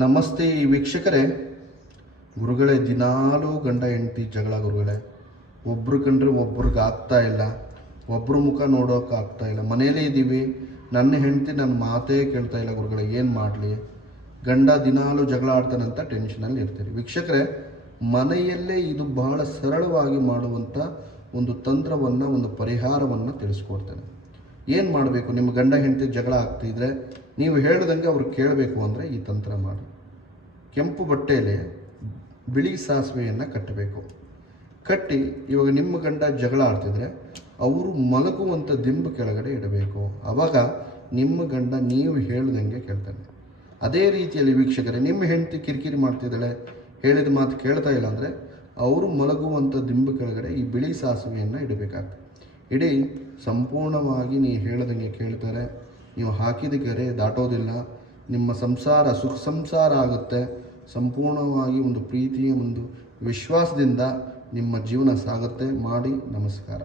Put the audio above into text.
ನಮಸ್ತೆ ವೀಕ್ಷಕರೇ. ಗುರುಗಳೇ, ದಿನಾಲೂ ಗಂಡ ಹೆಂಡತಿ ಜಗಳ ಗುರುಗಳೇ. ಒಬ್ರು ಕಂಡ್ರೆ ಒಬ್ರಿಗೆ ಆಗ್ತಾ ಇಲ್ಲ, ಒಬ್ರು ಮುಖ ನೋಡೋಕೆ ಆಗ್ತಾ ಇಲ್ಲ. ಮನೇಲೇ ಇದ್ದೀವಿ, ನನ್ನ ಹೆಂಡತಿ ನನ್ನ ಮಾತೇ ಕೇಳ್ತಾ ಇಲ್ಲ ಗುರುಗಳೇ, ಏನು ಮಾಡಲಿ? ಗಂಡ ದಿನಾಲೂ ಜಗಳ ಆಡ್ತಾನಂತ ಟೆನ್ಷನಲ್ಲಿ ಇರ್ತೀರಿ. ವೀಕ್ಷಕರೇ, ಮನೆಯಲ್ಲೇ ಇದು ಬಹಳ ಸರಳವಾಗಿ ಮಾಡುವಂಥ ಒಂದು ತಂತ್ರವನ್ನು, ಒಂದು ಪರಿಹಾರವನ್ನು ತಿಳಿಸ್ಕೊಡ್ತೇನೆ. ಏನು ಮಾಡಬೇಕು? ನಿಮ್ಮ ಗಂಡ ಹೆಂಡತಿ ಜಗಳ ಆಗ್ತಿದ್ರೆ ನೀವು ಹೇಳ್ದಂಗೆ ಅವ್ರು ಕೇಳಬೇಕು ಅಂದರೆ ಈ ತಂತ್ರ ಮಾಡಿ. ಕೆಂಪು ಬಟ್ಟೆಯಲ್ಲಿ ಬಿಳಿ ಸಾಸಿವೆಯನ್ನು ಕಟ್ಟಬೇಕು. ಕಟ್ಟಿ ಇವಾಗ ನಿಮ್ಮ ಗಂಡ ಜಗಳ ಆಡ್ತಿದ್ರೆ ಅವರು ಮಲಗುವಂಥ ದಿಂಬು ಕೆಳಗಡೆ ಇಡಬೇಕು. ಆವಾಗ ನಿಮ್ಮ ಗಂಡ ನೀವು ಹೇಳ್ದಂಗೆ ಕೇಳ್ತಾನೆ. ಅದೇ ರೀತಿಯಲ್ಲಿ ವೀಕ್ಷಕರೇ, ನಿಮ್ಮ ಹೆಂಡತಿ ಕಿರಿಕಿರಿ ಮಾಡ್ತಿದ್ದಾಳೆ, ಹೇಳಿದ ಮಾತು ಕೇಳ್ತಾ ಇಲ್ಲ ಅಂದರೆ ಅವರು ಮಲಗುವಂಥ ದಿಂಬು ಕೆಳಗಡೆ ಈ ಬಿಳಿ ಸಾಸಿವೆಯನ್ನು ಇಡಬೇಕಾಗ್ತದೆ. ಇಡೀ ಸಂಪೂರ್ಣವಾಗಿ ನೀವು ಹೇಳ್ದಂಗೆ ಕೇಳ್ತಾರೆ. ನೀವು ಹಾಕಿದ ಗೆರೆ ದಾಟೋದಿಲ್ಲ. ನಿಮ್ಮ ಸಂಸಾರ ಸುಖ ಸಂಸಾರ ಆಗುತ್ತೆ. ಸಂಪೂರ್ಣವಾಗಿ ಒಂದು ಪ್ರೀತಿಯ ಒಂದು ವಿಶ್ವಾಸದಿಂದ ನಿಮ್ಮ ಜೀವನ ಸಾಗುತ್ತೆ. ಮಾಡಿ. ನಮಸ್ಕಾರ.